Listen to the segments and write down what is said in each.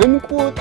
እንቁጣ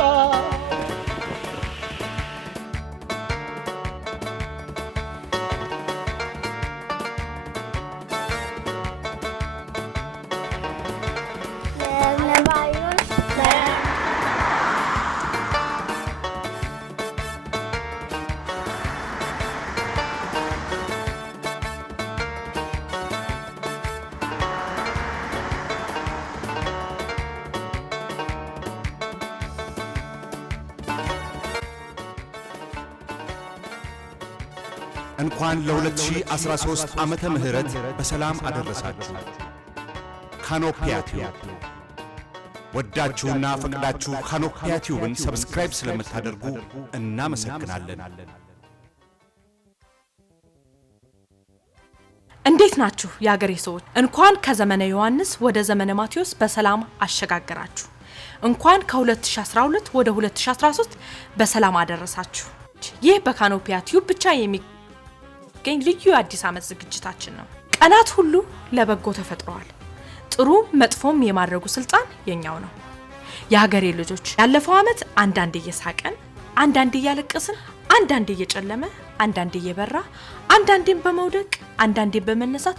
እንኳን ለ2013 ዓመተ ምህረት በሰላም አደረሳችሁ። ካኖፒያቲው ወዳችሁና ፈቅዳችሁ ካኖፒያቲውን ሰብስክራይብ ስለምታደርጉ እናመሰግናለን። እንዴት ናችሁ ያገሬ ሰዎች? እንኳን ከዘመነ ዮሐንስ ወደ ዘመነ ማቴዎስ በሰላም አሸጋገራችሁ። እንኳን ከ2012 ወደ 2013 በሰላም አደረሳችሁ። ይህ በካኖፒያቲው ብቻ ገኝ ልዩ አዲስ ዓመት ዝግጅታችን ነው። ቀናት ሁሉ ለበጎ ተፈጥሯል። ጥሩ መጥፎም የማድረጉ ስልጣን የኛው ነው። የሀገሬ ልጆች ያለፈው ዓመት አንዳንዴ እየሳቀን፣ አንዳንዴ እያለቀስን፣ አንዳንዴ እየጨለመ፣ አንዳንዴ እየበራ፣ አንዳንዴም በመውደቅ፣ አንዳንዴ በመነሳት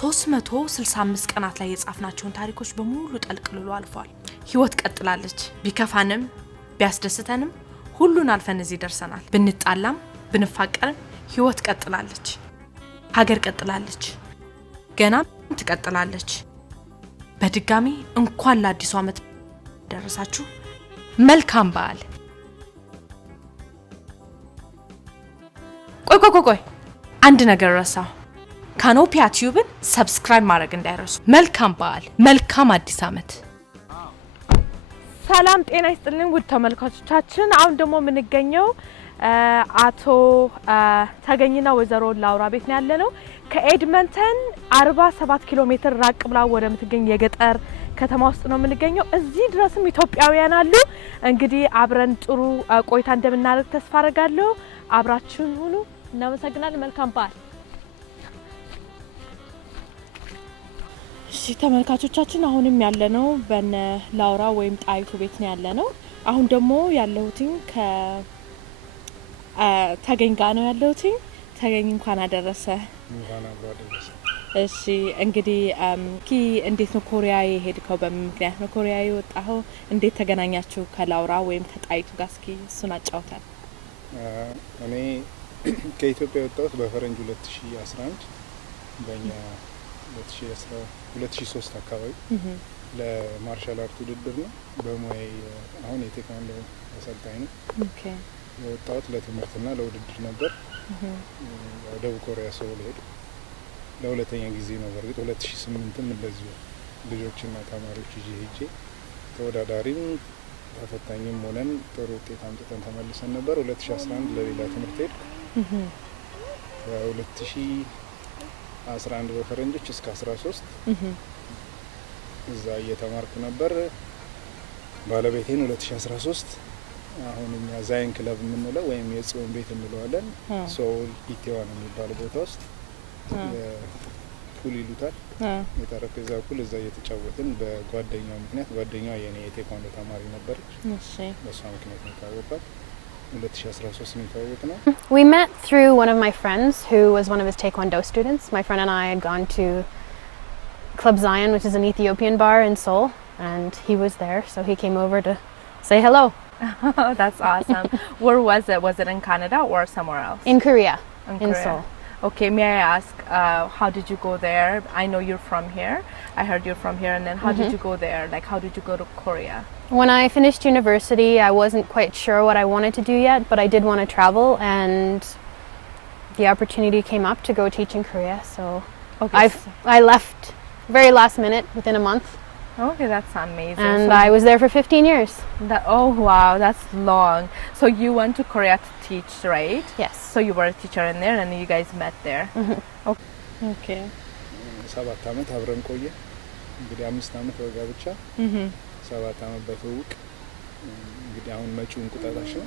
365 ቀናት ላይ የጻፍናቸውን ታሪኮች በሙሉ ጠልቅልሎ አልፏል። ህይወት ቀጥላለች። ቢከፋንም ቢያስደስተንም ሁሉን አልፈን እዚህ ደርሰናል። ብንጣላም ብንፋቀርም ህይወት ቀጥላለች። ሀገር ቀጥላለች። ገና ትቀጥላለች። በድጋሚ እንኳን ለአዲሱ ዓመት ደረሳችሁ። መልካም በዓል። ቆይ አንድ ነገር ረሳው። ካኖፒያቲውን ሰብስክራይብ ማድረግ እንዳይረሱ። መልካም በዓል፣ መልካም አዲስ ዓመት። ሰላም ጤና ይስጥልን ውድ ተመልካቾቻችን። አሁን ደግሞ የምንገኘው አቶ ተገኝና ወይዘሮ ላውራ ቤት ነው ያለነው። ከኤድመንተን 47 ኪሎ ሜትር ራቅ ብላ ወደ ምትገኝ የገጠር ከተማ ውስጥ ነው የምንገኘው። እዚህ ድረስም ኢትዮጵያውያን አሉ። እንግዲህ አብረን ጥሩ ቆይታ እንደምናደርግ ተስፋ አደርጋለሁ። አብራችሁን ሁኑ። እናመሰግናለን። መልካም በዓል። እሺ ተመልካቾቻችን፣ አሁንም ያለነው በነ ላውራ ወይም ጣይቱ ቤት ነው ያለነው። አሁን ደግሞ ያለሁትኝ ተገኝ ጋር ነው ያለሁት። ተገኝ እንኳን አደረሰ። እንኳን አብሮ አደረሰ። እሺ እንግዲህ እንዴት ነው ኮሪያ የሄድከው? በምን ምክንያት ነው ኮሪያ የወጣኸው? እንዴት ተገናኛችሁ ከላውራ ወይም ከጣይቱ ጋር? እስኪ እሱን አጫውታል። እኔ ከኢትዮጵያ የወጣሁት በፈረንጅ 2011 በእኛ 2003 አካባቢ ለማርሻል አርት ውድድር ነው። በሙያዬ አሁን የቴኳንዶ አሰልጣኝ ነው። ኦኬ የወጣሁት ለትምህርትና ለውድድር ነበር። ደቡብ ኮሪያ ሶል ሄድ ለሁለተኛ ጊዜ ነው። በርግጥ 2008ም እንደዚሁ ልጆችና ተማሪዎች ይዤ ሄጄ ተወዳዳሪም ተፈታኝም ሆነን ጥሩ ውጤት አምጥተን ተመልሰን ነበር። 2011 ለሌላ ትምህርት ሄድኩ። 2011 በፈረንጆች እስከ 13 እዛ እየተማርኩ ነበር። ባለቤቴን 2013 አሁን እኛ ዛይን ክለብ የምንለው ወይም የጽዮን ቤት እንለዋለን። ሶል ኢትዮጲያውያን የሚባል ቦታ ውስጥ ፑል ይሉታል። የጠረጴዛ ፑል እዛ እየተጫወትን በጓደኛው ምክንያት ጓደኛዋ የኔ የቴኳንዶ ተማሪ ነበረች። በሷ ምክንያት ነው ታወቀው 2013 ነው ታወቀው። We met through one of my friends who was one of his taekwondo students. My friend and I had gone to Club Zion, which is an Ethiopian bar in Seoul, and he was there, so he came over to say hello. That's awesome. Where was it? Was it in Canada or somewhere else? In Korea. In Seoul. Okay, may I ask, how did you go there? I know you're from here. I heard you're from here, and then how did you go there? Like, how did you go to Korea? When I finished university, I wasn't quite sure what I wanted to do yet, but I did want to travel, and the opportunity came up to go teach in Korea. So I left very last minute, within a month. Okay, that's amazing. And I was there for 15 years. Oh wow, that's long. So you went to Korea to teach, right? Yes. So you were a teacher in there and you guys met there. Okay. 7 አመት አብረን ቆየ። እንግዲህ 5 አመት በጋብቻ 7 አመት በትውውቅ እንግዲህ አሁን መጪው እንቁጣጣሽ ነው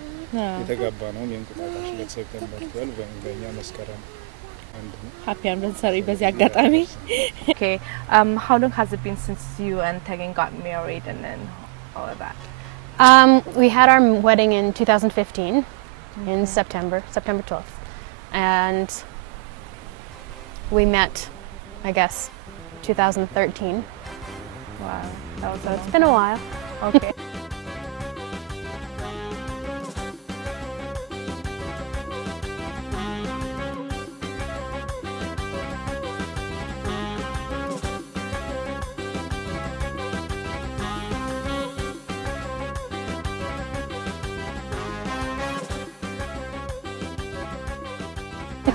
የተጋባ ነው። የእንቁጣጣሽ ለሴፕቴምበር 12 በእኛ መስከረም Happy anniversary በዚህ አጋጣሚ. Okay, how long has it been since you and Tagen got married and then all of that? We had our wedding in 2015 in September 12th. And we met, I guess, 2013. Wow. That was So it's been a while. okay.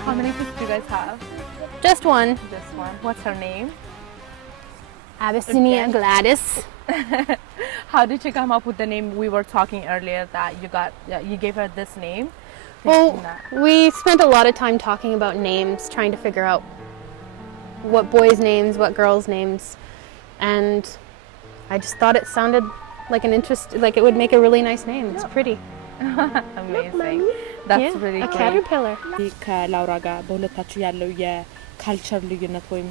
How many kids do you guys have? Just one. Just one. What's her name? Abyssinia Okay. Gladys. How did you come up with the name? We were talking earlier that you gave her this name. Well, we spent a lot of time talking about names, trying to figure out what boys' names, what girls' names, and I just thought it sounded like like it would make a really nice name. It's pretty. Amazing. That's Yeah, really a great. caterpillar. ከላውራ ጋር በሁለታችሁ ያለው የካልቸር ልዩነት ወይም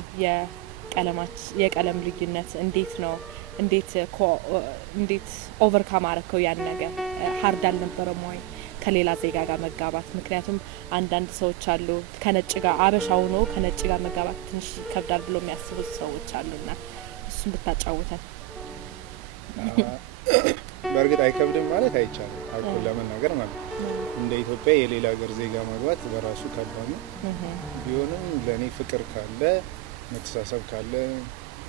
የቀለም ልዩነት እንዴት ነው? እንዴት ኦቨርካም አረከው ያን ነገር? ሃርድ አልነበረም ወይ ከሌላ ዜጋ ጋር መጋባት? ምክንያቱም አንዳንድ ሰዎች አሉ ከነጭ ጋር አበሻ ሆኖ ከነጭ ጋር መጋባት ትንሽ ከብዳል ብሎ የሚያስቡ ሰዎች አሉና እሱን ብታጫውተን። በእርግጥ አይከብድም ማለት አይቻልም። አቁ ለመናገር ማለት እንደ ኢትዮጵያ የሌላ ሀገር ዜጋ መግባት በራሱ ከባድ ነው። ቢሆንም ለኔ ፍቅር ካለ መተሳሰብ ካለ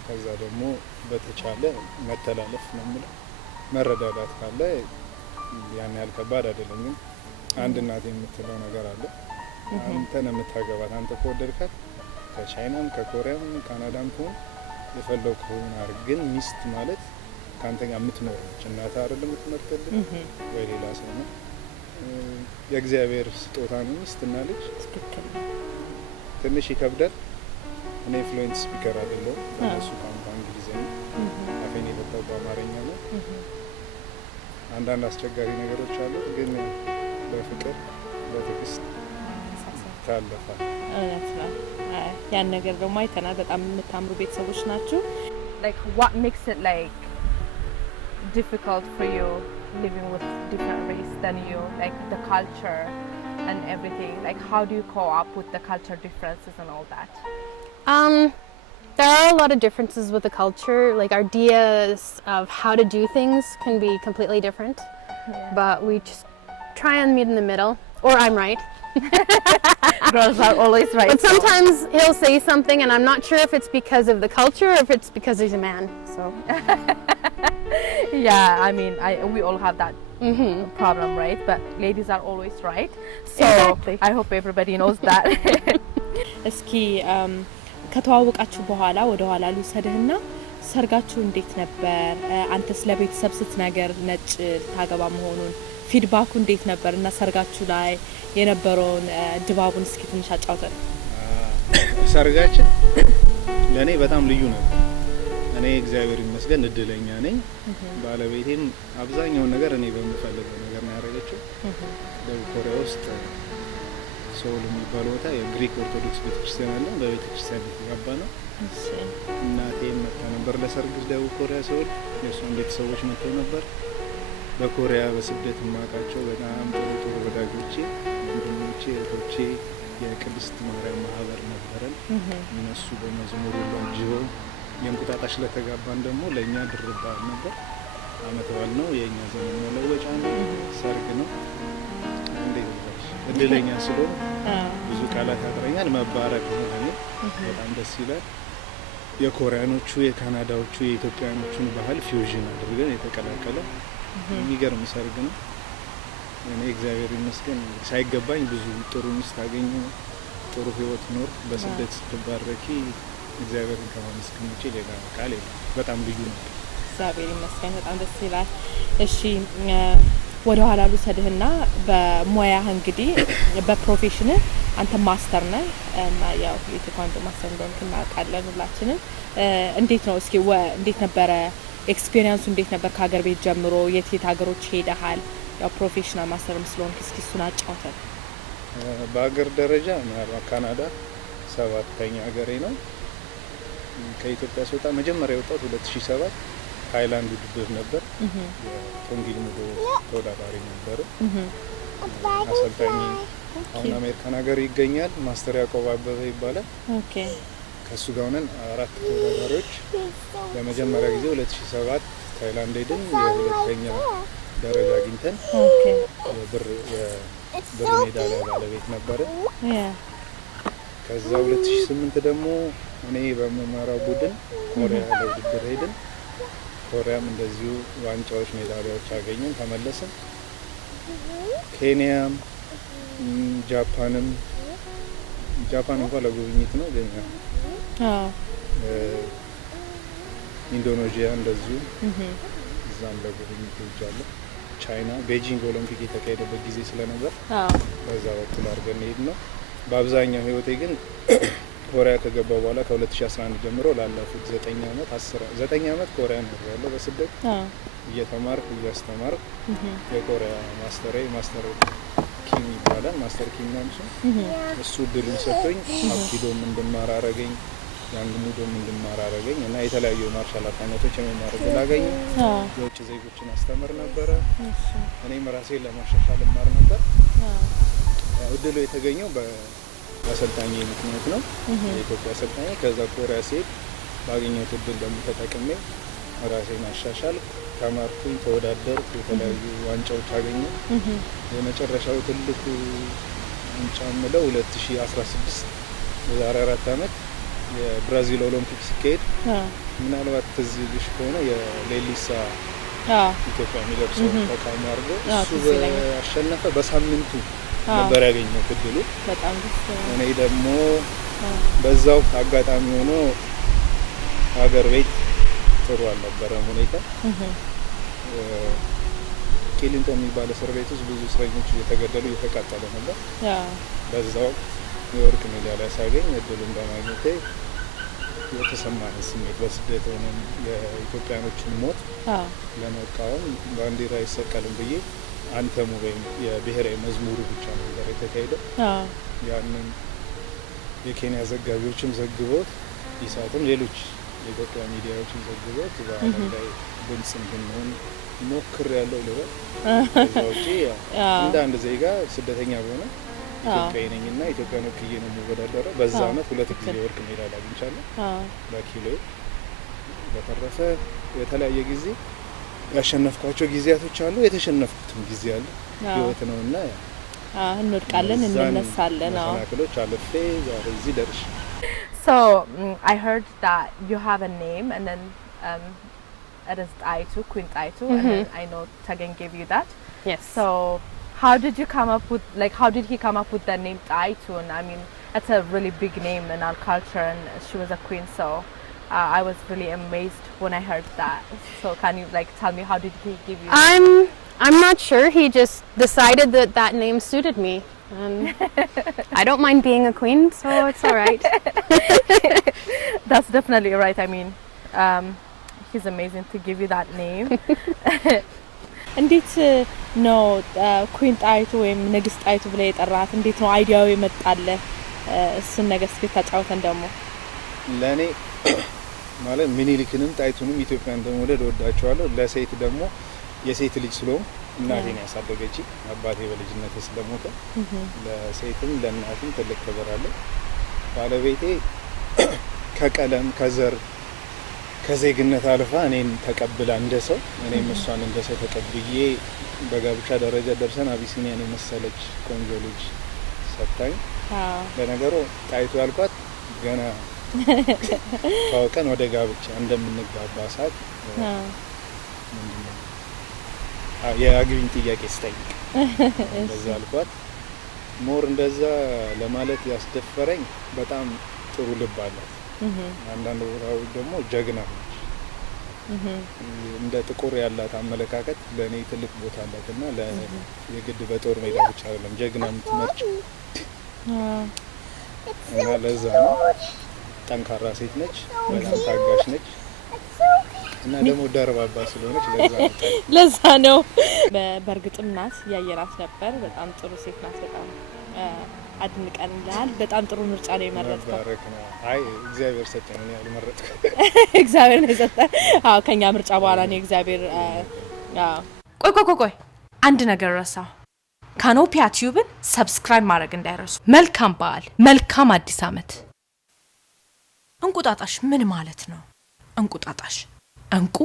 ከዛ ደግሞ በተቻለ መተላለፍ ነው ማለት መረዳዳት ካለ ያን ያህል ከባድ አይደለም። ግን አንድ እናት የምትለው ነገር አለ። አንተ ነው የምታገባት፣ አንተ ከወደድካት ከቻይናም ከኮሪያም ካናዳም ከሆነ የፈለከውን አድርግ። ግን ሚስት ማለት ካንተ ጋር የምትኖር እናት አይደለም የምትመርጥልህ ወይ ሌላ ሰው ነው። የእግዚአብሔር ስጦታ ነው ሚስትና ልጅ። ትንሽ ይከብዳል። እኔ ፍሉዌንት ስፒከር አይደለሁም። እሱ ቋንቋ እንግሊዝኛ አፌን የፈታው በአማርኛ ነው። አንዳንድ አስቸጋሪ ነገሮች አሉ፣ ግን በፍቅር በትዕግስት ታለፋል። እውነት ነው። ያን ነገር ደግሞ አይተናል። በጣም የምታምሩ ቤተሰቦች ናችሁ። like what makes it like difficult for you living with different race than you, like the culture and everything? Like how do you cope up with the culture differences and all that? There are a lot of differences with the culture. Like our ideas of how to do things can be completely different. But we just try and meet in the middle. Or I'm right. Girls are always right. But sometimes he'll say something and I'm not sure if it's because of the culture or if it's because he's a man. So yeah, I mean, we all have that problem, right? But ladies are always right. So Exactly. I hope everybody knows that. እስኪ ከተዋወቃችሁ በኋላ ወደ ኋላ ልውሰድህና ሰርጋችሁ እንዴት ነበር? አንተ ስለ ቤተሰብ ስትነገር ነጭ ታገባ መሆኑን ፊድባኩ እንዴት ነበር? እና ሰርጋችሁ ላይ የነበረውን ድባቡን እስኪ ትንሽ አጫውተን። ሰርጋችን ለኔ በጣም ልዩ ነበር። እኔ እግዚአብሔር ይመስገን እድለኛ ነኝ። ባለቤቴም አብዛኛው ነገር እኔ በምፈልገው ነገር ነው ያደረገችው። ደቡብ ኮሪያ ውስጥ ሶል የሚባል ቦታ የግሪክ ኦርቶዶክስ ቤተክርስቲያን አለ። በቤተክርስቲያን የተጋባ ነው። እናቴም መጣ ነበር ለሰርግ ደቡብ ኮሪያ ሶል። የእሷን ቤተሰቦች መጥተው ነበር። በኮሪያ በስደት ማቃቸው በጣም ጥሩ ወዳጆቼ፣ ወንድሞቼ፣ እህቶቼ የቅድስት ማርያም ማህበር ነበረን። እነሱ በመዝሙር ሎንጂዮ የእንቁጣጣሽ ለተጋባን ደግሞ ለእኛ ድርብ በዓል ነበር። አመት በዓል ነው፣ የእኛ ዘመን መለወጫ ነው፣ ሰርግ ነው። እንዴት ነው እድለኛ ስለሆነ ብዙ ቃላት ያጥረኛል። መባረክ ነው ለኔ በጣም ደስ ይላል። የኮሪያኖቹ፣ የካናዳዎቹ፣ የኢትዮጵያኖቹን ባህል ፊውዥን አድርገን የተቀላቀለ የሚገርም ሰርግ ነው። እኔ እግዚአብሔር ይመስገን ሳይገባኝ ብዙ ጥሩ ሚስት አገኘሁ፣ ጥሩ ህይወት ኖር። በስደት ስትባረኪ እግዚአብሔርን ከማመስገን ውጪ ሌላ ቃል የለም። በጣም ልዩ ነው። እግዚአብሔር ይመስገን በጣም ደስ ይላል። እሺ ወደ ኋላ ልውሰድህና በሙያህ እንግዲህ በፕሮፌሽን አንተ ማስተር ነህ እና ያው የቴኳንዶ ማስተር እንደሆንክ እናውቃለን ሁላችንም። እንዴት ነው እስኪ እንዴት ነበረ ኤክስፒሪየንሱ? እንዴት ነበር ከሀገር ቤት ጀምሮ የት ሀገሮች ሄደሃል? ያው ፕሮፌሽናል ማስተርም ስለሆንክ እስኪ እሱን አጫውተን። በሀገር ደረጃ ምናልባት ካናዳ 7ኛ ሀገሬ ነው። ከኢትዮጵያ ስወጣ መጀመሪያ የወጣሁት 2007 ታይላንድ ውድድር ነበር የቶንጊል ሙዶ ተወዳዳሪ ነበር አሰልጣኝ አሁን አሜሪካን ሀገር ይገኛል ማስተር ያዕቆብ አበበ ይባላል ኦኬ ከሱ ጋር ሆነን አራት ተወዳዳሪዎች ለመጀመሪያ ጊዜ 2007 ታይላንድ ሄድን የሁለተኛ ደረጃ አግኝተን ኦኬ የብር ሜዳሊያ ባለቤት ነበር ከዛ 2008 ደግሞ እኔ በመማራው ቡድን ኮሪያ ለውድድር ሄድን ኮሪያም እንደዚሁ ዋንጫዎች ሜዳሊያዎች አገኘን ተመለስን ኬንያም ጃፓን እንኳን ለጉብኝት ነው ግን ኢንዶኔዥያ እንደዚሁ እዛም ለጉብኝት ሄጃለሁ ቻይና ቤጂንግ ኦሎምፒክ የተካሄደበት ጊዜ ስለነበር በዛ ወቅት አድርገን ሄድ ነው በአብዛኛው ህይወቴ ግን ኮሪያ ከገባው በኋላ ከ2011 ጀምሮ ላለፉት 9 አመት ኮሪያ ነው ያለው በስደት እየተማርኩ እያስተማርኩ የኮሪያ ማስተር ኪም ይባላል ማስተር ኪም ናምሱ እሱ ድልን ሰጥቶኝ አኪዶም እንድማር አረገኝ ያንግ ሙዶም እንድማር አረገኝ እና የተለያዩ ማርሻል አርት አይነቶች የመማር እድል አገኘ የውጭ ዜጎችን አስተምር ነበር እኔም ራሴን ለማሻሻል ማር ነበር እድሉ የተገኘው በአሰልጣኝ ምክንያት ነው የኢትዮጵያ አሰልጣኝ ከዛ ኮሪያ ሲሄድ ባገኘው እድል ደግሞ ተጠቅሜ ራሴን አሻሻል ተማርኩኝ ተወዳደርኩ የተለያዩ ዋንጫዎች አገኘሁ የመጨረሻው ትልቁ ዋንጫ ምለው 2016 የዛሬ 4 አመት የብራዚል ኦሎምፒክ ሲካሄድ ምናልባት ትዝ ይልሽ ከሆነ የሌሊሳ ኢትዮጵያ የሚለብሰው ተቃውሞ አድርጎ እሱ አሸነፈ በሳምንቱ ነበር ያገኘው እድሉ በጣም ደስ እኔ ደግሞ በዛው አጋጣሚ ሆኖ ሀገር ቤት ጥሩ አልነበረም ሁኔታ ቂሊንጦ የሚባል እስር ቤት ውስጥ ብዙ እስረኞች እየተገደሉ እየተቃጠሉ ነበር በዛው የወርቅ ሜዳሊያ ሳገኝ እድሉን በማግኘቴ የተሰማኝ ስሜት በስደት ሆነን የኢትዮጵያኖችን ሞት ለመቃወም ባንዲራ ይሰቀልም ብዬ አንተሙ ወይም የብሔራዊ መዝሙሩ ብቻ ነበር የተካሄደው ያንን የኬንያ ዘጋቢዎችም ዘግበውት ኢሳትም ሌሎች የኢትዮጵያ ሚዲያዎችም ዘግበውት በዓለም ላይ ድምጽ እንድንሆን ሞክር ያለው ልበል እዛውጪ እንደ አንድ ዜጋ ስደተኛ ሆነ ኢትዮጵያዊ ነኝና ኢትዮጵያን ወክዬ ነው የምወዳደረው በዛ አመት 2 ጊዜ ወርቅ ሜዳሊያ አግኝቻለሁ በኪሎ በተረፈ የተለያየ ጊዜ ያሸነፍኳቸው ጊዜያቶች አሉ የተሸነፍኩትም ጊዜ አለ ህይወት ነውና እንወድቃለን እንነሳለን አክሎች አለፈ ዛሬ እዚህ ደርሽ So I heard that you have a name and then it is Taytu, Queen Taytu and then I know Tagen gave you that. Yes. So how did you come up with how did he come up with the name Taytu? And I mean that's a really big name in our culture and she was a queen so I was really amazed when I heard that. So can you tell me how did he give you I'm not sure he just decided that name suited me. I don't mind being a queen, so it's all right. That's definitely right. I mean, he's amazing to give you that name. እንዴት ነው ኩዊን ጣይቱ ወይም ንግስት ጣይቱ ብለ የጠራት እንዴት ነው አይዲያው የመጣለ እሱን ነገር እስኪ ታጫውተን ደግሞ ለኔ ማለት ሚኒሊክንም ጣይቱንም ኢትዮጵያን እንደወደድ ወዳቸዋለሁ ለሴት ደግሞ የሴት ልጅ ስለሆነ እናቴን ያሳደገች አባቴ በልጅነት ስለሞተ ለሴትም ለእናትም ትልቅ ክብር አለ ባለቤቴ ከቀለም ከዘር ከዜግነት አልፋ እኔን ተቀብላ እንደሰው እኔም እሷን እንደሰው ተቀብዬ በጋብቻ ደረጃ ደርሰን አቢሲኒያን የመሰለች ቆንጆ ልጅ ሰጣኝ ለነገሩ ጣይቱ ያልኳት ገና ታውቀን ወደ ጋብቻ እንደምንጋባ ሰዓት የአግቢኝ ጥያቄ ስጠይቅ እንደዛ አልኳት ሞር እንደዛ ለማለት ያስደፈረኝ በጣም ጥሩ ልብ አላት አንዳንድ ቦታዎች ደግሞ ጀግና ነች እንደ ጥቁር ያላት አመለካከት ለኔ ትልቅ ቦታ አላትና የግድ በጦር ሜዳ ብቻ አይደለም ጀግና የምትመርጭ እና ለዛ ነው ጠንካራ ሴት ነች በጣም ታጋሽ ነች እና ደግሞ ደርባባ ስለሆነች ለዛ ነው በርግጥም ናት ያየራት ነበር በጣም ጥሩ ሴት ናት በጣም አድንቀንልሃል በጣም ጥሩ ምርጫ ነው የመረጥከው ባረክና አይ እግዚአብሔር ሰጠኝ ነው ያልመረጥኩ እግዚአብሔር ነው የሰጠኝ አዎ ከኛ ምርጫ በኋላ ነው እግዚአብሔር ቆይ አንድ ነገር ረሳው ካኖፒያ ቲዩብን ሰብስክራይብ ማድረግ እንዳይረሱ መልካም በዓል መልካም አዲስ አመት እንቁጣጣሽ ምን ማለት ነው እንቁጣጣሽ እንቁ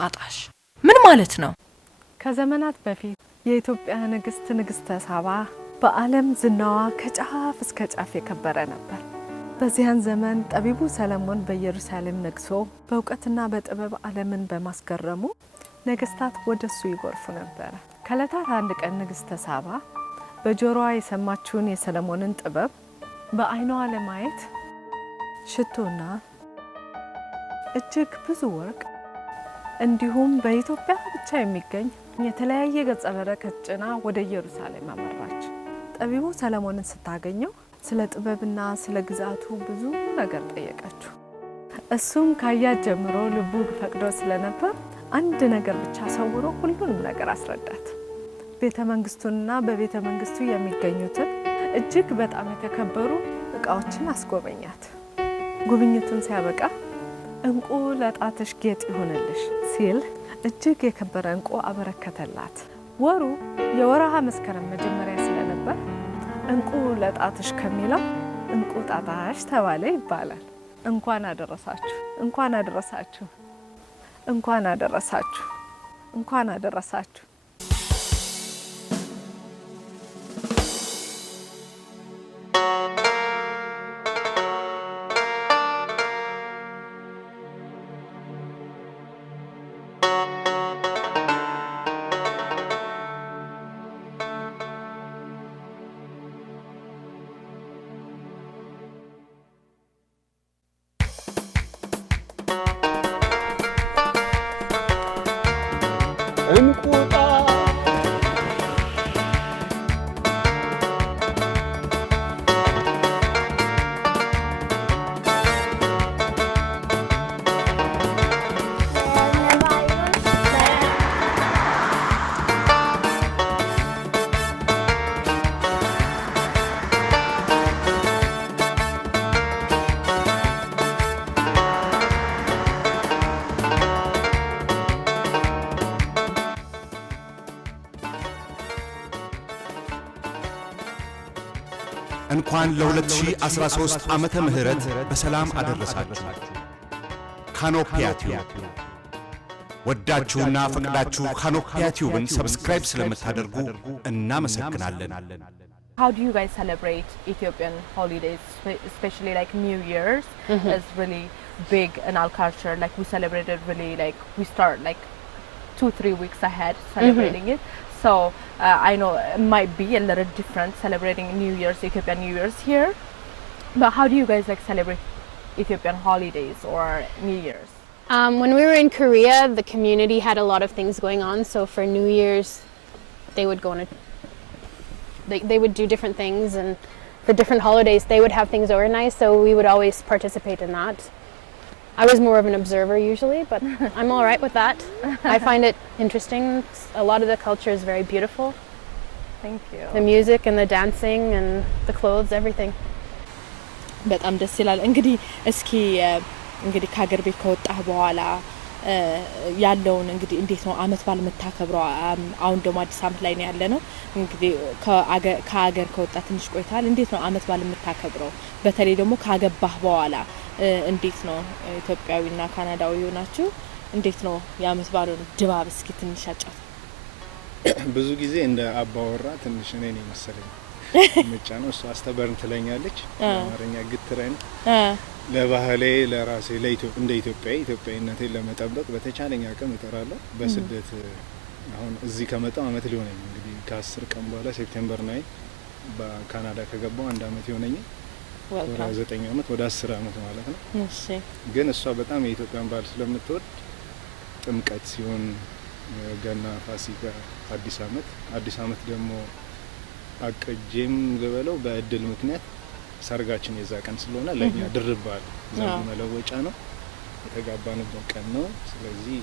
ጣጣሽ ምን ማለት ነው ከዘመናት በፊት የኢትዮጵያ ንግስተ ሳባ በዓለም ዝናዋ ከጫፍ እስከ ጫፍ የከበረ ነበር በዚያን ዘመን ጠቢቡ ሰለሞን በኢየሩሳሌም ነግሶ በእውቀትና በጥበብ ዓለምን በማስገረሙ ነገስታት ወደሱ ይጎርፉ ነበር ከለታት አንድ ቀን ንግስተ ሳባ በጆሮዋ የሰማችውን የሰለሞንን ጥበብ በአይኗ ለማየት ሽቶና እጅግ ብዙ ወርቅ እንዲሁም በኢትዮጵያ ብቻ የሚገኝ የተለያየ ገጸ በረከት ጭና ወደ ኢየሩሳሌም አመራች ጠቢቡ ሰለሞንን ስታገኘው ስለ ጥበብና ስለ ግዛቱ ብዙ ነገር ጠየቀችው እሱም ካያት ጀምሮ ልቡ ፈቅዶ ስለነበር አንድ ነገር ብቻ ሰውሮ ሁሉንም ነገር አስረዳት ቤተ መንግስቱንና በቤተ መንግስቱ የሚገኙትን እጅግ በጣም የተከበሩ ዕቃዎችን አስጎበኛት ጉብኝቱን ሲያበቃ እንቁ ለጣትሽ ጌጥ ይሆንልሽ ሲል እጅግ የከበረ እንቁ አበረከተላት ወሩ የወርሃ መስከረም መጀመሪያ ስለነበር እንቁ ለጣትሽ ከሚለው እንቁ ጣጣሽ ተባለ ይባላል እንኳን አደረሳችሁ እንኳን ለ2013 ዓመተ ምህረት በሰላም አደረሳችሁ ካኖፒያ ቲዩብ ወዳችሁና ፈቅዳችሁ ካኖፒያ ቲዩብን ሰብስክራይብ ስለምታደርጉ እናመሰግናለን How do you guys celebrate Ethiopian holidays, especially like New Year's? It's really big in our culture. Like we celebrate it really like we start like 2-3 weeks ahead celebrating it. So I know it might be a little different celebrating New Year's, Ethiopian New Year's here. But how do you guys like celebrate Ethiopian holidays or New Year's? When we were in Korea, the community had a lot of things going on. So for New Year's, they would go on they would do different things, and for different holidays, they would have things organized. So we would always participate in that. I was more of an observer usually, but I'm all right with that. I find it interesting. A lot of the culture is very beautiful. Thank you. The music and the dancing and the clothes, everything. በጣም ደስ ይላል እንግዲህ እስኪ እንግዲህ ከሀገር ቤት ከወጣህ በኋላ ያለውን እንግዲህ እንዴት ነው አመት ባል መታከብረው አሁን ደግሞ አዲስ አመት ላይ ነው ያለነው እንግዲህ ከሀገር ከወጣ ትንሽ ቆይታል እንዴት ነው አመት ባል መታከብረው በተለይ ደግሞ ካገባህ በኋላ እንዴት ነው ኢትዮጵያዊና ካናዳዊ ሆናችሁ እንዴት ነው የአመት ባሉን ድባብ እስኪ ትንሽ አጫውት ብዙ ጊዜ እንደ አባወራ ትንሽ እኔ ነኝ መሰለኝ ምጫ ነው እሱ አስተበርን ትለኛለች አማርኛ ግትረን ለባህሌ ለራሴ ለኢትዮጵያ እንደ ኢትዮጵያዊነቴን ለመጠበቅ በተቻለኝ አቅም እጠራለሁ በስደት አሁን እዚህ ከመጣው አመት ሊሆነኝ እንግዲህ ከ10 ቀን በኋላ ሴፕቴምበር 9 በካናዳ ከገባው አንድ አመት ሆነኝ ወደ 9 አመት ወደ 10 አመት ማለት ነው እሺ ግን እሷ በጣም የኢትዮጵያን ባህል ስለምትወድ ጥምቀት ሲሆን ገና ፋሲካ አዲስ አመት ደግሞ አቀጀም ልበለው በእድል ምክንያት ሰርጋችን የዛ ቀን ስለሆነ ለኛ ድርባል ዘመን መለወጫ ነው የተጋባንበት ቀን ነው ስለዚህ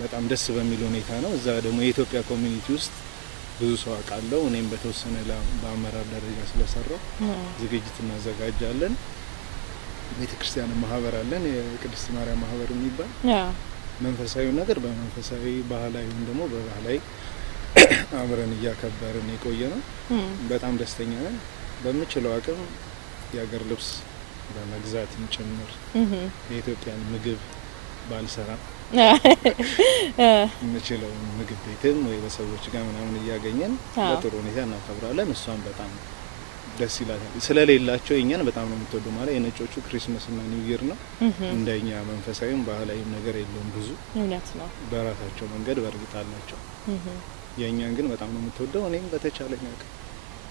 በጣም ደስ በሚል ሁኔታ ነው። እዛ ደግሞ የኢትዮጵያ ኮሚኒቲ ውስጥ ብዙ ሰው አውቃለሁ። እኔም በተወሰነ በአመራር ደረጃ ስለሰራው ዝግጅት እናዘጋጃለን። ቤተክርስቲያን ማህበር አለን፣ የቅድስት ማርያም ማህበር የሚባል መንፈሳዊ ነገር በመንፈሳዊ ባህላዊ ደግሞ በባህላዊ አብረን እያከበርን የቆየ ነው። በጣም ደስተኛ ነን። በምችለው አቅም የሀገር ልብስ በመግዛትም ጭምር የኢትዮጵያን ምግብ ባልሰራ የምችለው ምግብ ቤትም ወይ በሰዎች ጋር ምናምን እያገኘን በጥሩ ሁኔታ እናከብራለን። እሷም በጣም ደስ ይላታል። ስለሌላቸው የኛን በጣም ነው የምትወዱ። ማለት የነጮቹ ክሪስማስ እና ኒው ይር ነው። እንደኛ መንፈሳዊም ባህላዊም ነገር የለውም ብዙ እውነት ነው። በራሳቸው መንገድ በርግጥ አላቸው። የኛን ግን በጣም ነው የምትወደው። እኔም በተቻለኝ አቅም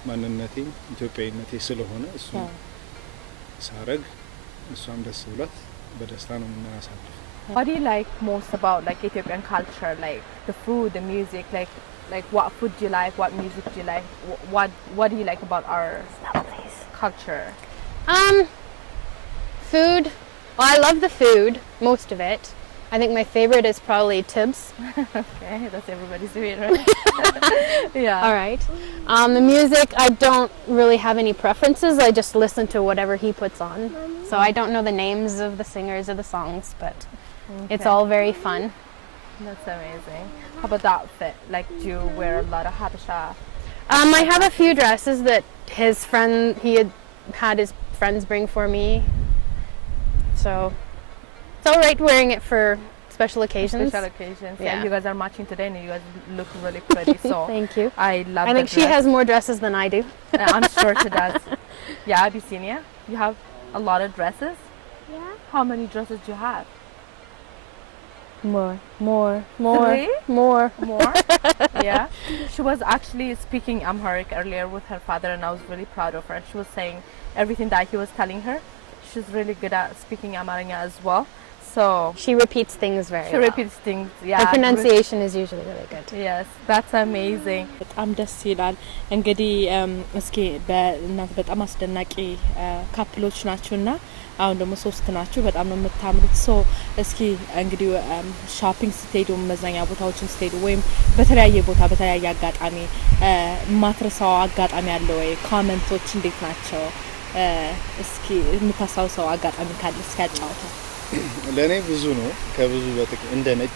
ማንነቴም ኢትዮጵያዊነቴ ስለሆነ እሱ ሳረግ እሷም ደስ ብሏት በደስታ ነው የምናሳልፈው። What do you like most about like Ethiopian culture, like the food, the music, like what food do you like, what music do you like, what do you like about our culture? Food. Well, I love the food, most of it. I think my favorite is probably Tibbs. Okay, that's everybody's favorite. Yeah. All right. The music, I don't really have any preferences. I just listen to whatever he puts on. So I don't know the names of the singers or the songs, but it's all very fun. That's amazing. How about the outfit? Like, do you wear a lot of habesha? I have a few dresses that he had his friends bring for me. So it's all right wearing it for special occasions. Special occasions. Yeah. You guys are matching today, and you guys look really pretty. So Thank you. I love. I think she has more dresses than I do. I'm sure she does. Yeah, Abyssinia, you have a lot of dresses. Yeah. How many dresses do you have? More. Three? More. Yeah. She was actually speaking Amharic earlier with her father, and I was really proud of her. She was saying everything that he was telling her. She's really good at speaking Amharic as well. So She repeats things very she well. repeats things. Yeah. Her pronunciation is usually really good. Yes, that's amazing. በጣም ደስ ይላል። እንግዲህ እስኪ በእናት በጣም አስደናቂ ካፕሎች ናችሁና አሁን ደግሞ ሶስት ናችሁ። በጣም ነው የምታምሩት። ሶ እስኪ እንግዲህ ሾፒንግ ስትሄዱ፣ መዝናኛ ቦታዎችን ስትሄዱ ወይም በተለያየ ቦታ በተለያየ አጋጣሚ ማትረሳው አጋጣሚ አለ ወይ? ኮሜንቶች እንዴት ናቸው? እስኪ የምታስታውሰው አጋጣሚ ካለ እስኪ ያጫውቱ። ለኔ ብዙ ነው። ከብዙ በጥቂት እንደ ነጭ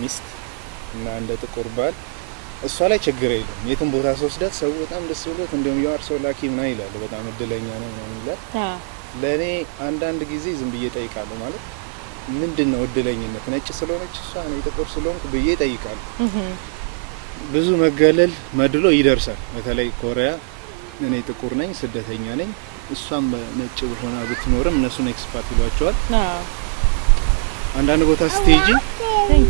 ሚስት እና እንደ ጥቁር ባል እሷ ላይ ችግር የለም። የትም ቦታ ስወስዳት ሰው በጣም ደስ ብሎት እንደውም ያው አርሶ ላኪ ምናምን ይላል። በጣም እድለኛ ነው ምናምን ይላል። ለኔ አንዳንድ ጊዜ ዝም ብዬ ጠይቃለሁ። ማለት ምንድነው እድለኝነት? ነጭ ስለሆነች እሷ ነው ጥቁር ስለሆንኩ ብዬ ጠይቃለሁ። ብዙ መገለል መድሎ ይደርሳል። በተለይ ኮሪያ እኔ ጥቁር ነኝ፣ ስደተኛ ነኝ። እሷም ነጭ ሆና ብትኖርም እነሱን ኤክስፓት ይሏቸዋል። አንዳንድ ቦታ ስትሄጂ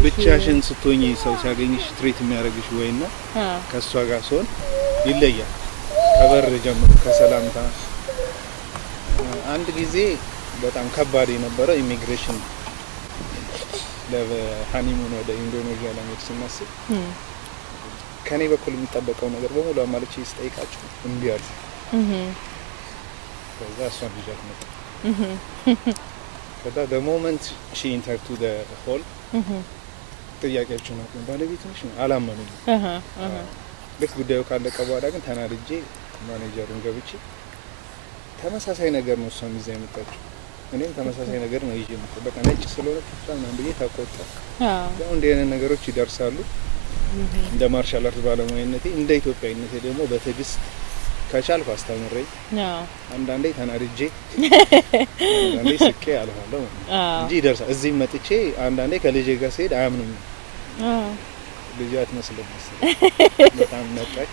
ብቻሽን ስትሆኚ ሰው ሲያገኝሽ ትሪት የሚያደርግሽ ወይና ከሷ ጋር ሲሆን ይለያል። ከበር ጀምሮ ከሰላምታ አንድ ጊዜ በጣም ከባድ የነበረው ኢሚግሬሽን ለሃኒሙን ወደ ኢንዶኔዥያ ለመሄድ ስናስብ ከኔ በኩል የሚጠበቀው ነገር በሙሉ አማልቼ ስጠይቃቸው እምቢ አሉ። ከዛ እሷን ልጃት መጣ። ከዛ the moment she entered to the hall ጥያቄዎችን ነው ባለቤት ነሽ አላመኑኝ። ልክ ጉዳዩ ካለቀ በኋላ ግን ተናድጄ ማኔጀሩን ገብቼ ተመሳሳይ ነገር ነው እሷም ይዛ የመጣችው፣ እኔም ተመሳሳይ ነገር ነው ይዤ የመጣው። በቃ ነጭ ስለሆነ ተጣጣና ብዬ ተቆጣ። ያው እንደ አይነት ነገሮች ይደርሳሉ። እንደ ማርሻል አርት ባለሙያነቴ እንደ ኢትዮጵያዊነቴ ደግሞ በትዕግስት ከቻልኩ አስተምሬ አንዳንዴ ተናድጄ አንዳንዴ ስቄ አልፋለሁ እንጂ ይደርሳል። እዚህ መጥቼ አንዳንዴ ከልጄ ጋር ስሄድ አያምኑኝ። ልጅ አትመስልም በጣም ነጣች።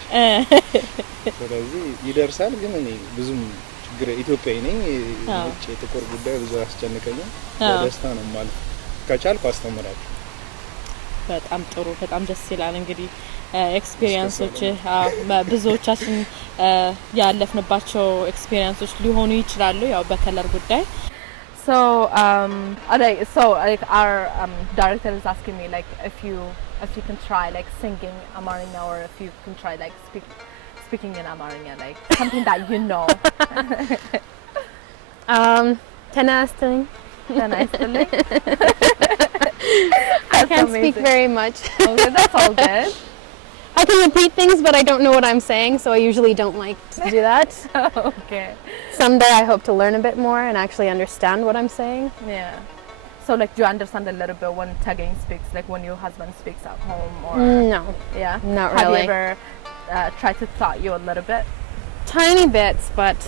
ስለዚህ ይደርሳል። ግን እኔ ብዙም ችግር ኢትዮጵያዊ ነኝ። ነጭ የጥቁር ጉዳይ ብዙ አስጨንቀኝም። በደስታ ነው ማለት ከቻልኩ አስተምራለሁ። በጣም ጥሩ፣ በጣም ደስ ይላል። እንግዲህ ኤክስፒሪየንሶች ብዙዎቻችን ያለፍንባቸው ኤክስፒሪየንሶች ሊሆኑ ይችላሉ ያው በከለር ጉዳይ። So like our director is asking me like if you can try like singing Amharic or if you can try like speaking in Amharic, like something that you know. Tenasting. Tenasting. I speak very much. Okay, that's all good. I can repeat things, but I don't know what I'm saying, so I usually don't like to do that. Okay. Someday I hope to learn a bit more and actually understand what I'm saying. Yeah. So like, do you understand a little bit when Tagain speaks, like when your husband speaks at home, or? No, Yeah. not Have really. you ever tried to thought you a little bit? Tiny bits, but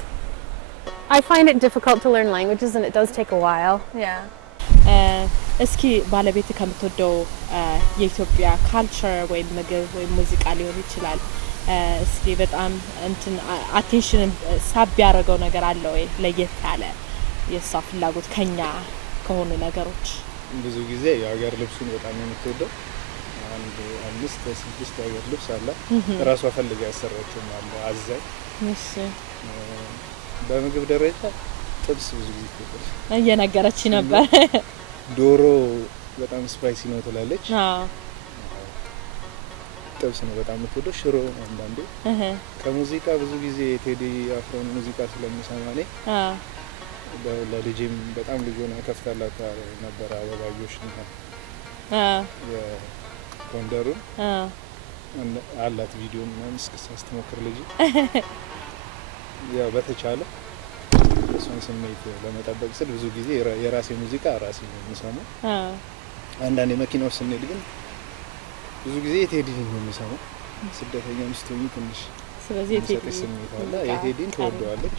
I find it difficult to learn languages, and it does take a while. Yeah. እስኪ ባለቤት ከምትወደው የኢትዮጵያ ካልቸር ወይም ምግብ ወይም ሙዚቃ ሊሆን ይችላል እስኪ በጣም እንትን አቴንሽን ሳብ ያደረገው ነገር አለ ወይ ለየት ያለ የሷ ፍላጎት ከኛ ከሆኑ ነገሮች? ብዙ ጊዜ የሀገር ልብሱን በጣም የምትወደው አንድ 5-6 የሀገር ልብስ አለ ራሷ ፈልጋ ያሰራችው አለ አዛይ። እሺ በምግብ ደረጃ ጥብስ ብዙ ጊዜ ትወዳለች እየነገረች ነበር። ዶሮ በጣም ስፓይሲ ነው ትላለች። ጥብስ ነው በጣም የምትወደው። ሽሮ አንዳንዴ ከሙዚቃ ብዙ ጊዜ ቴዲ አፍሮን ሙዚቃ ስለምሰማ እኔ ለልጄም በጣም ልጅ ሆና ከፍታላት ነበር አበባዮሽ ነው የጎንደሩን አላት ቪዲዮ ምናምን እስከሳስተሞክር ልጅ ያው በተቻለ እሱን ስሜት ለመጠበቅ ስል ብዙ ጊዜ የራሴ ሙዚቃ ራሴ ነው የምሰማው። አንዳንዴ መኪናው ስንሄድ ግን ብዙ ጊዜ የቴዲ ነው የምሰማው። ስደተኛ ምስትሆኝ ትንሽ ስለዚህ የቴዲ ስሜት አለ። የቴዲን ትወደዋለች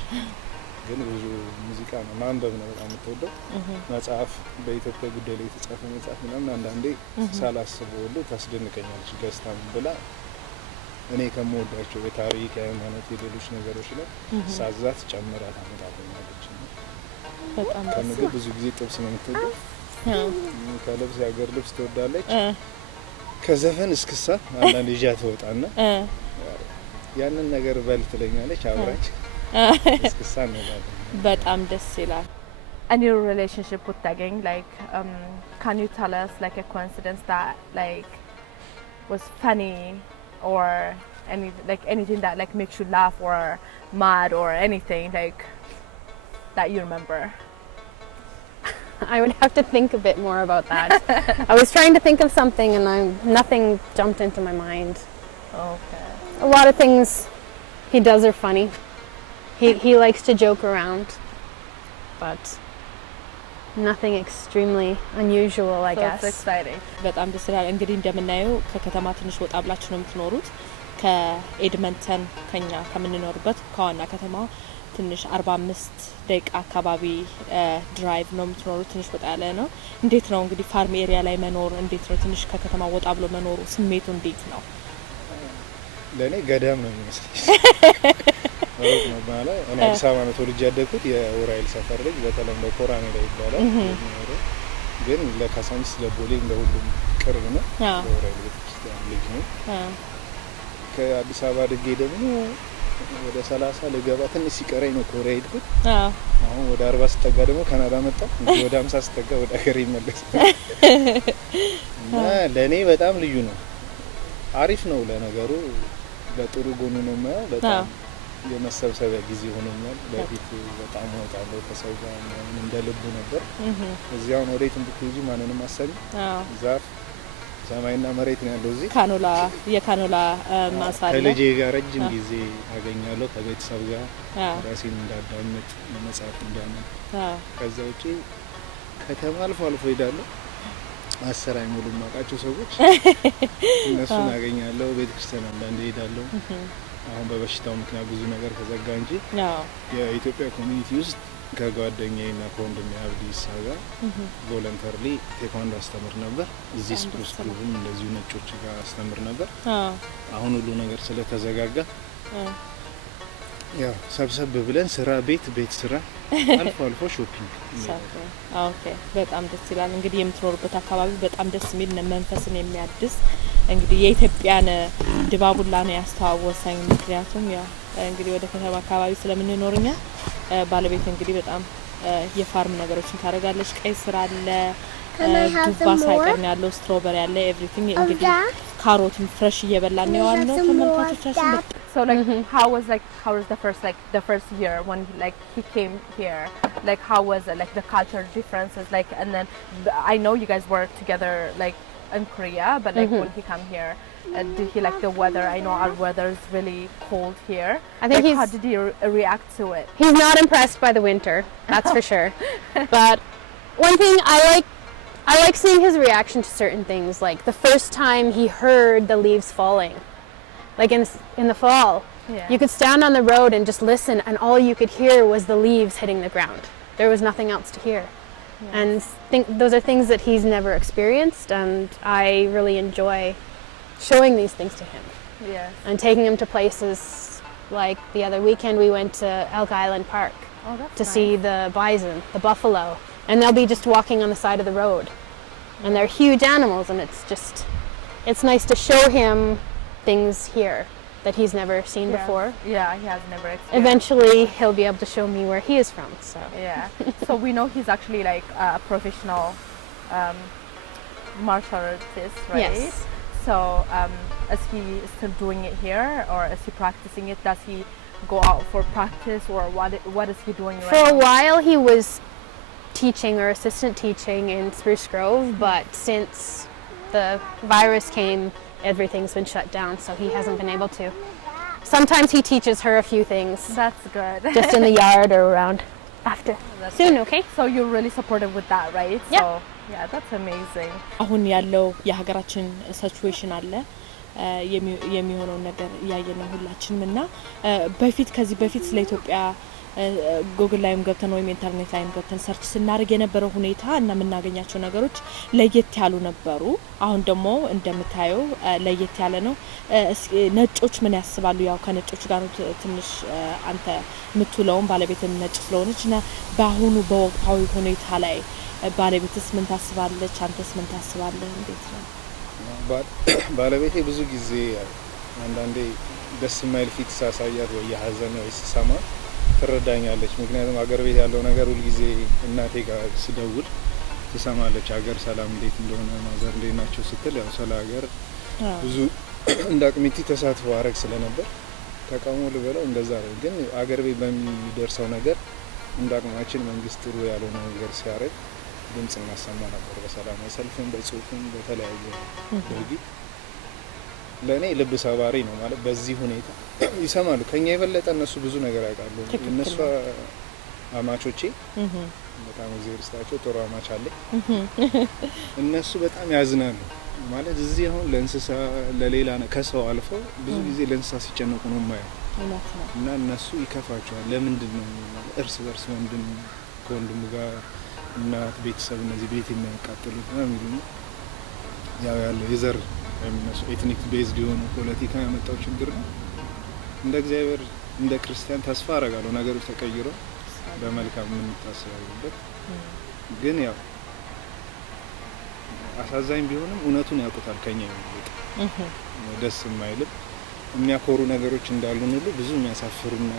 ግን ብዙ ሙዚቃ ነው ማንበብ ነው በጣም የምትወደው። መጽሐፍ በኢትዮጵያ ጉዳይ ላይ የተጻፈ መጽሐፍ ምናምን አንዳንዴ ሳላስበው ሁሉ ታስደንቀኛለች ገዝታም ብላ እኔ ከምወዳቸው የታሪክ ሃይማኖት የሌሎች ነገሮች ላይ ሳዛት ጨምራ ታመጣለች። በጣም ከምግብ ብዙ ጊዜ ጥብስ ነው የምትወደው። ከልብስ የሀገር ልብስ ትወዳለች። ከዘፈን እስክሳ አንዳንዴ ይዣ ትወጣና ያንን ነገር በል ትለኛለች አብራች እስክሳ ነው ማለት በጣም ደስ ይላል። And your relationship with Tagain, like can you tell us like a coincidence that like was funny or anything that like makes you laugh or mad or anything like that you remember? I would have to think a bit more about that. I was trying to think of something and nothing jumped into my mind. Okay. A lot of things he does are funny. He likes to joke around, but nothing extremely unusual, I guess. That's exciting. በጣም ደስ ይላል። እንግዲህ እንደምናየው ከከተማ ትንሽ ወጣ ብላችሁ ነው የምትኖሩት። ከኤድመንተን ከኛ ከምንኖርበት ከዋና ከተማ ትንሽ 45 ደቂቃ አካባቢ ድራይቭ ነው የምትኖሩት። ትንሽ ወጣ ያለ ነው። እንዴት ነው እንግዲህ ፋርም ኤሪያ ላይ መኖር እንዴት ነው? ትንሽ ከከተማ ወጣ ብሎ መኖሩ ስሜቱ እንዴት ነው? ለኔ ገዳም ነው የሚመስለኝ። ወጥ ነው ማለት እኔ አዲስ አበባ ነው ተወልጄ ያደግኩት የኡራኤል ሰፈር ልጅ በተለምዶ ኮራኔ ላይ ይባላል። ግን ለካሳንስ ለቦሌ እንደሁሉም ቅርብ ነው። የኡራኤል ቤተክርስቲያን ልጅ ነው። ከአዲስ አበባ ድጌ ደግሞ ወደ 30 ለገባ ትንሽ ሲቀረኝ ነው ኮሪያ ሄድኩት። አሁን ወደ 40 ስጠጋ ደግሞ ካናዳ መጣሁ። ወደ 50 ስጠጋ ወደ ሀገሬ መለስ እና ለኔ በጣም ልዩ ነው። አሪፍ ነው ለነገሩ በጥሩ ጎኑ ነው የማየው። በጣም የመሰብሰቢያ ጊዜ ሆኖኛል። በፊት በጣም ወጣለሁ ከሰው ጋር እንደ ልቡ ነበር። እዚያው ነው ወዴት እንድትሄጂ ማንንም አሰኝ ዛፍ ሰማይና መሬት ነው ያለው። እዚህ የካኖላ ማሳለ ከልጄ ጋር ረጅም ጊዜ አገኛለሁ ከቤተሰብ ጋር ራሴን እንዳዳምጥ መጽሐፍ እንዳነብ። ከዛ ውጪ ከተማ አልፎ አልፎ ሄዳለሁ። 10 አይሞሉ ማቃቸው ሰዎች እነሱን አገኛለሁ። ቤተክርስቲያን አንዳንዴ ሄዳለሁ። አሁን በበሽታው ምክንያት ብዙ ነገር ተዘጋ እንጂ የኢትዮጵያ ኮሚኒቲ ውስጥ ከጓደኛዬና ከወንድሜ አብዲስ ጋር ቮለንተሪሊ ቴኳንዶ አስተምር ነበር። እዚህ ስፖርት ክለብም እንደዚሁ ነጮች ጋር አስተምር ነበር። አሁን ሁሉ ነገር ስለተዘጋጋ ያው ሰብሰብ ብለን ስራ ቤት ስራ አልፎ አልፎ ሾፒንግ። ኦኬ በጣም ደስ ይላል። እንግዲህ የምትኖርበት አካባቢ በጣም ደስ የሚል መንፈስን የሚያድስ እንግዲህ የኢትዮጵያን ድባቡላ ነው ያስተዋወሰኝ። ምክንያቱም ያው እንግዲህ ወደ ከተማ አካባቢ ስለምንኖርኛ ባለቤት እንግዲህ በጣም የፋርም ነገሮችን ታደርጋለች። ቀይ ስር አለ፣ ዱባ ሳይቀር ነው ያለው፣ ስትሮበሪ አለ፣ ኤቭሪቲንግ እንግዲህ ካሮትም ፍሬሽ እየበላን ነው ያለው ተመልካቾቻችን። So like how was the first year when like he came here, like how was it, like the cultural differences, like and then I know you guys work together like in Korea, but like when he come here, did he like the weather? I know our weather is really cold here. I think like, how did he react to it? He's not impressed by the winter, that's for sure. But one thing I like seeing his reaction to certain things. Like the first time he heard the leaves falling, like in the fall, you could stand on the road and just listen, and all you could hear was the leaves hitting the ground. There was nothing else to hear. And those are things that he's never experienced, and I really enjoy showing these things to him. Yes. And taking him to places like the other weekend we went to Elk Island Park to see the bison, the buffalo, and they'll be just walking on the side of the road. And they're huge animals, and it's nice to show him things here that he's never seen before. Yeah, he has never experienced. Eventually he'll be able to show me where he is from. So yeah. So we know he's actually like a professional martial artist, right? Yes. So is he still doing it here, or is he practicing it? Does he go out for practice, or what is he doing right for now? a while he was teaching or assistant teaching in Spruce Grove, but since the virus came, everything's been shut down, so he hasn't been able to. Sometimes he teaches her a few things. That's good. Just in the yard or around after. That's Soon, good. okay? So you're really supportive with that, right? Yeah. So, yeah, that's amazing. አሁን ያለው የሀገራችን ሲቹዌሽን አለ የሚሆነው ነገር ያየነው ሁላችንም እና በፊት ከዚህ በፊት ስለ ኢትዮጵያ ጉግል ላይም ገብተን ወይም ኢንተርኔት ላይም ገብተን ሰርች ስናደርግ የነበረው ሁኔታ እና የምናገኛቸው ነገሮች ለየት ያሉ ነበሩ። አሁን ደግሞ እንደምታየው ለየት ያለ ነው። ነጮች ምን ያስባሉ? ያው ከነጮች ጋር ትንሽ አንተ የምትውለውን ባለቤትም ነጭ ስለሆነች እና በአሁኑ በወቅታዊ ሁኔታ ላይ ባለቤትስ ምን ታስባለች? አንተስ ምን ታስባለህ? እንዴት ነው? ባለቤቴ ብዙ ጊዜ አንዳንዴ ደስ የማይል ፊት ሳሳያት ወይ የሀዘን ወይ ስሰማ ትረዳኛለች። ምክንያቱም አገር ቤት ያለው ነገር ሁሉ ጊዜ እናቴ ጋር ስደውል ትሰማለች። አገር ሰላም እንዴት እንደሆነ ማዘር እንዴት ናቸው ስትል ያው ስለ ሀገር ብዙ እንዳቅሚቲ ተሳትፎ አረግ ስለነበር ተቃውሞ ልበለው እንደዛ ነው። ግን አገር ቤት በሚደርሰው ነገር እንዳቅማችን መንግስት ጥሩ ያልሆነ ነገር ሲያረግ ድምጽ እናሰማ ነበር። በሰላማዊ ሰልፍም በጽሁፍም በተለያየ ድርጊት ለኔ ልብ ሰባሪ ነው ማለት በዚህ ሁኔታ ይሰማሉ። ከኛ የበለጠ እነሱ ብዙ ነገር ያውቃሉ። እነሱ አማቾቼ በጣም እግዚአብሔር ይስጣቸው ጥሩ አማች አለ። እነሱ በጣም ያዝናሉ ማለት እዚህ አሁን ለእንስሳ ለሌላ ከሰው አልፎ ብዙ ጊዜ ለእንስሳ ሲጨነቁ ነው የማየው እና እነሱ ይከፋቸዋል። ለምንድን ነው እርስ በርስ ወንድም ከወንድሙ ጋር እናት ቤተሰብ እነዚህ ቤት የሚያቃጥሉት ነው የሚሉት ያው ያለው የዘር እነሱ ኤትኒክ ቤዝድ የሆነ ፖለቲካ ያመጣው ችግር ነው። እንደ እግዚአብሔር እንደ ክርስቲያን ተስፋ አረጋለሁ ነገሮች ተቀይረው በመልካም የምንታሰበበት ግን ያው አሳዛኝ ቢሆንም እውነቱን ያውቁታል ከኛ ይወጣ ደስ የማይልም የሚያኮሩ ነገሮች እንዳሉ ሁሉ ብዙ የሚያሳፍሩና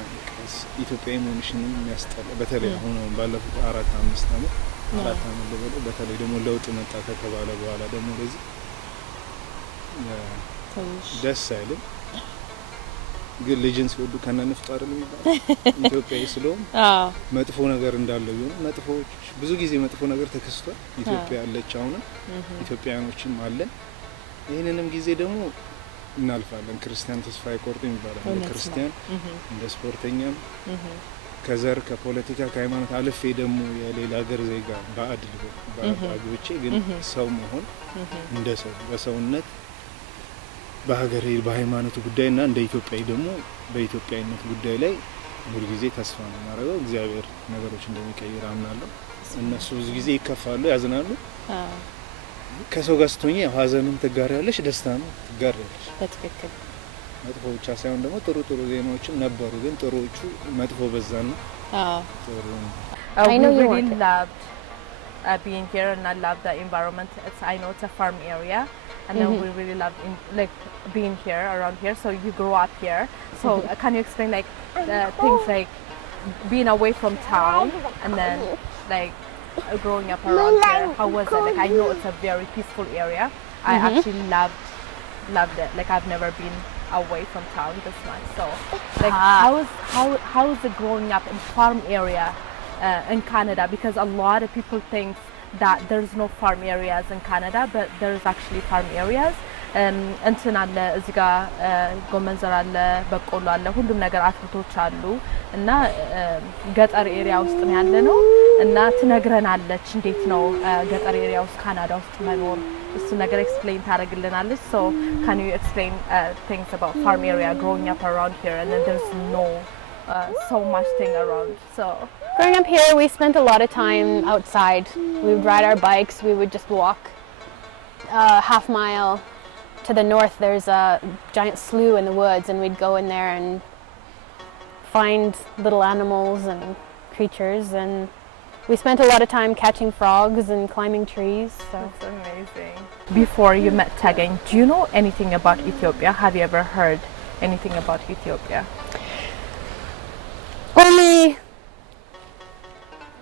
ኢትዮጵያዊ መሆንሽንም የሚያስጠላ በተለይ አሁን ባለፉት 4-5 ዓመት በተለይ ደግሞ ለውጥ መጣ ከተባለ በኋላ ደግሞ ለዚህ ደስ አይልም። ግን ልጅን ሲወዱ ከነንፍጡ አይደለም ኢትዮጵያዊ ስለሆነ መጥፎ ነገር እንዳለው ይሁን መጥፎች ብዙ ጊዜ መጥፎ ነገር ተከስቷል። ኢትዮጵያ ያለች አሁን ኢትዮጵያውያኖችም አለን። ይሄንንም ጊዜ ደግሞ እናልፋለን። ክርስቲያን ተስፋ አይቆርጥም ይባላል። ክርስቲያን እንደ ስፖርተኛም ከዘር ከፖለቲካ ከሃይማኖት አልፌ ደግሞ የሌላ ሀገር ዜጋ በአግብቼ ግን ሰው መሆን እንደ ሰው በሰውነት በሀገሬ በሃይማኖት ጉዳይና እንደ ኢትዮጵያዊ ደግሞ በኢትዮጵያዊነት ጉዳይ ላይ ሁሉ ጊዜ ተስፋ ነው ማረጋው። እግዚአብሔር ነገሮች እንደሚቀይር አምናለሁ። እነሱ ብዙ ጊዜ ይከፋሉ፣ ያዝናሉ። ከሰው ጋር ስትሆኚ ሀዘንን ትጋሪያለሽ፣ ደስታን ትጋሪያለሽ። በትክክል መጥፎ ብቻ ሳይሆን ደግሞ ጥሩ ጥሩ ዜናዎችም ነበሩ። ግን ጥሩዎቹ መጥፎ በዛና ጥሩ I know you really loved being here and I love the environment. I know it's a farm area and then we really love like being here around here. So you grew up here. So can you explain like things like being away from town and then like growing up around here? How was it? Like I know it's a very peaceful area. I actually loved it. Like I've never been away from town this much. So like how is it growing up in farm area in Canada? Because a lot of people think that there's no farm areas in Canada, but there's actually farm areas. እንትን አለ እዚህ ጋር ጎመን ዘር አለ በቆሎ አለ ሁሉም ነገር አትክልቶች አሉ እና ገጠር ኤሪያ ውስጥ ነው ያለነው እና ትነግረናለች እንዴት ነው ገጠር ኤሪያ ውስጥ ካናዳ ውስጥ መኖር እሱ ነገር ኤክስፕሌን ታደርግልናለች so can you explain things about farm area growing up around here and then there's no so much thing around so growing up here we spent a lot of time outside we would ride our bikes we would just walk half mile to the north there's a giant slough in the woods and we'd go in there and find little animals and creatures and we spent a lot of time catching frogs and climbing trees so that's amazing before you met Tagang do you know anything about Ethiopia have you ever heard anything about Ethiopia only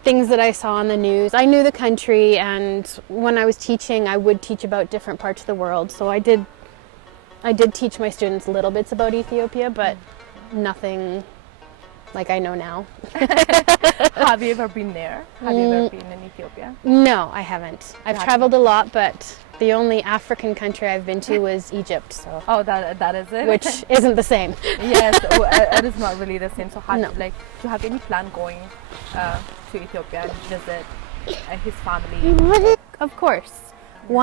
things that I saw on the news. I knew the country and when I was teaching I would teach about different parts of the world. So I did teach my students little bits about Ethiopia but nothing like I know now. Have you ever been there? Have you ever been in Ethiopia? No, I haven't. I've traveled a lot but the only African country I've been to was Egypt. So oh that is it. Which isn't the same. Yes, it is not really the same. So how do you have any plan going to Ethiopia and visit his family? Of course.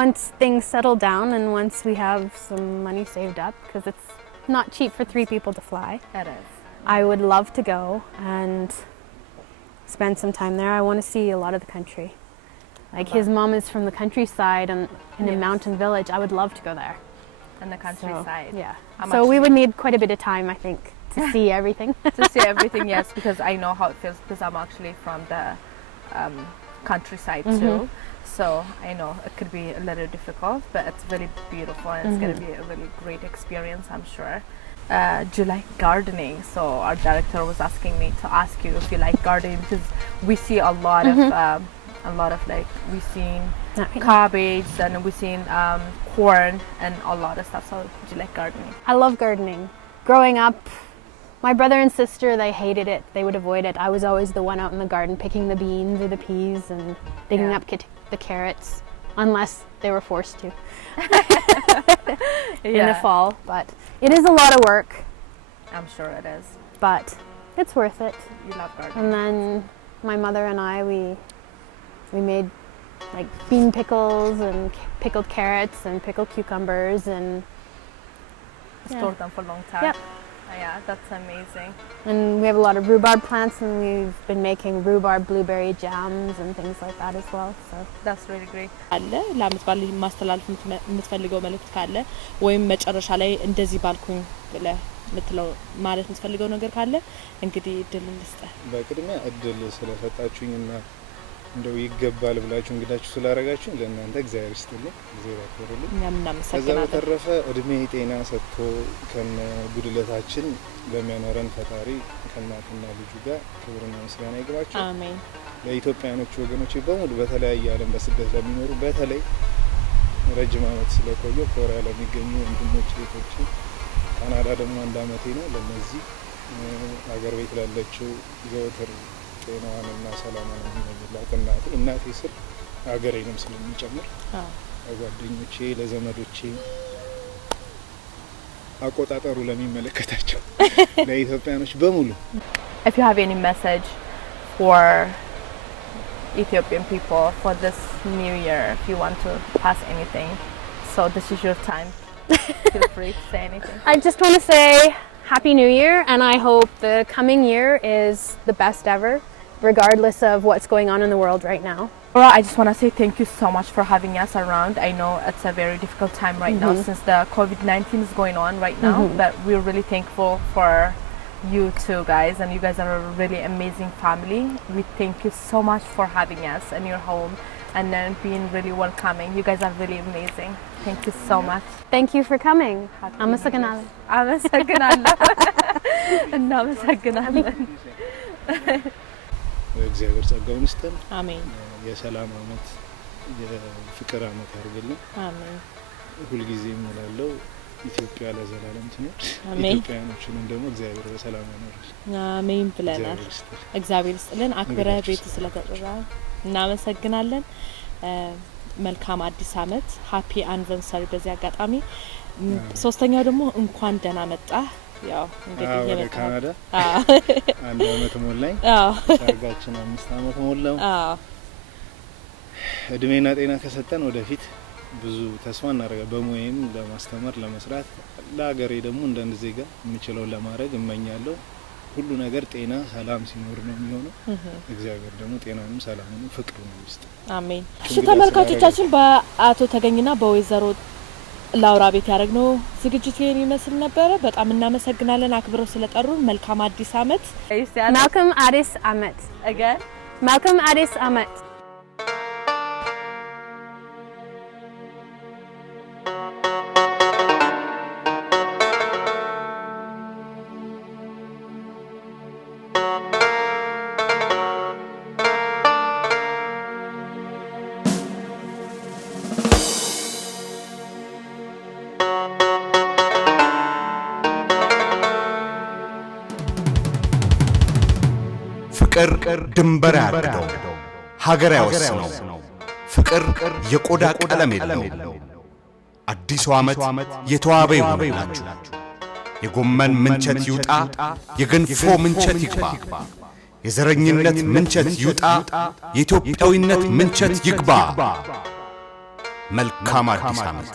Once things settle down and once we have some money saved up because it's not cheap for 3 people to fly. It is. I would love to go and spend some time there. I want to see a lot of the country. Like his mom is from the countryside and in a mountain village. I would love to go there. In the countryside. So, yeah. So we would need quite a bit of time I think to see everything. To see everything, yes, because I know how it feels because I'm actually from the countryside too. So I know it could be a little difficult, but it's really beautiful and it's going to be a really great experience, I'm sure. Do you like gardening? So our director was asking me to ask you if you like gardening because we see a lot of like we've seen cabbage and we've seen corn and a lot of stuff. So do you like gardening? I love gardening. Growing up, my brother and sister, they hated it. They would avoid it. I was always the one out in the garden picking the beans or the peas and digging up the carrots, unless they were forced to in the fall. But it is a lot of work. I'm sure it is. But it's worth it. You love gardening. And then my mother and I, we made like bean pickles and pickled carrots and pickled cucumbers and stored them for a long time. Yep. Yeah, that's amazing. And we have a lot of rhubarb plants and we've been making rhubarb blueberry jams and things like that as well. So that's really great. አለ ለአመት ባል ማስተላለፍ የምትፈልገው መልእክት ካለ ወይም መጨረሻ ላይ እንደዚህ ባልኩኝ ብለህ ምትለው ማለት የምትፈልገው ነገር ካለ እንግዲህ እድል ልስጥ። በቅድሚያ እድል ስለሰጣችሁኝና እንደው ይገባል ብላችሁ እንግዳችሁ ስላረጋችሁ ለእናንተ እግዚአብሔር ይስጥልኝ እግዚአብሔር ያክብርልኝ እኛም እናመሰግናለን ከዛ በተረፈ እድሜ ጤና ሰጥቶ ከነ ጉድለታችን በሚያኖረን ፈጣሪ ከእናትና ልጁ ጋር ክብርና ምስጋና ይግባችሁ አሜን ለኢትዮጵያኖች ወገኖች በሙሉ በተለያየ ዓለም በስደት ለሚኖሩ በተለይ ረጅም ዓመት ስለቆየው ኮሪያ ለሚገኙ ወንድሞች እህቶች ካናዳ ደግሞ 1 ዓመቴ ነው ለነዚህ ሀገር ቤት ላለችው ዘወትር ጤናዋንና ሰላሟን የሚመኝላት እናቴ ስር ሀገሬንም ስለሚጨምር ለጓደኞቼ ለዘመዶቼ አቆጣጠሩ ለሚመለከታቸው ለኢትዮጵያኖች በሙሉ If you have any message for Ethiopian people for this new year if you want to pass anything so this is your time feel free to say anything I just want to say Happy New Year and I hope the coming year is the best ever regardless of what's going on in the world right now. Well, I just want to say thank you so much for having us around. I know it's a very difficult time right now since the COVID-19 is going on right now, but we're really thankful for you two guys and you guys are a really amazing family. We thank you so much for having us in your home and then being really welcoming. You guys are really amazing. Thank you so much. Thank you for coming. Amasaganala. Amasaganala. Namasaganala. እግዚአብሔር ጸጋውን ይስጠን አሜን የሰላም አመት የፍቅር አመት ያርግልን አሜን ሁሉ ጊዜ እላለሁ ኢትዮጵያ ለዘላለም ትኖር አሜን ኢትዮጵያኖችንም ደግሞ እግዚአብሔር በሰላም ያኖርልን አሜን ብለናል እግዚአብሔር ይስጥልን አክብረ ቤት ስለተጠራ እናመሰግናለን መልካም አዲስ አመት ሃፒ አንቨርሰሪ በዚህ አጋጣሚ ሶስተኛው ደግሞ እንኳን ደህና መጣ ያው እንግዲህ ወደ ካናዳ አንድ አመት ሞላኝ ታርጋችን 5 አመት ሞላው እድሜና ጤና ከሰጠን ወደፊት ብዙ ተስፋ እናደርጋለን በሙያም ለማስተማር ለመስራት ለሀገሬ ደግሞ እንደዚህ ጋር የምችለው ለማድረግ እመኛለሁ ሁሉ ነገር ጤና ሰላም ሲኖር ነው የሚሆነው እግዚአብሔር ደግሞ ጤናውንም ሰላሙንም ፍቅሩንም ይስጥ አሜን እሺ ተመልካቾቻችን በአቶ ተገኝና በወይዘሮ ላውራ ቤት ያደረግነው ዝግጅት ይሄን ይመስል ነበር በጣም እናመሰግናለን አክብረው ስለጠሩን መልካም አዲስ አመት Malcolm Addis Amet again Malcolm Addis Amet ፍቅር ድንበር ያለው ሀገር ያወሰነው ፍቅር የቆዳ ቀለም የለው አዲሱ አመት የተዋበ ይሁንላችሁ የጎመን ምንቸት ይውጣ የገንፎ ምንቸት ይግባ የዘረኝነት ምንቸት ይውጣ የኢትዮጵያዊነት ምንቸት ይግባ መልካም አዲስ አመት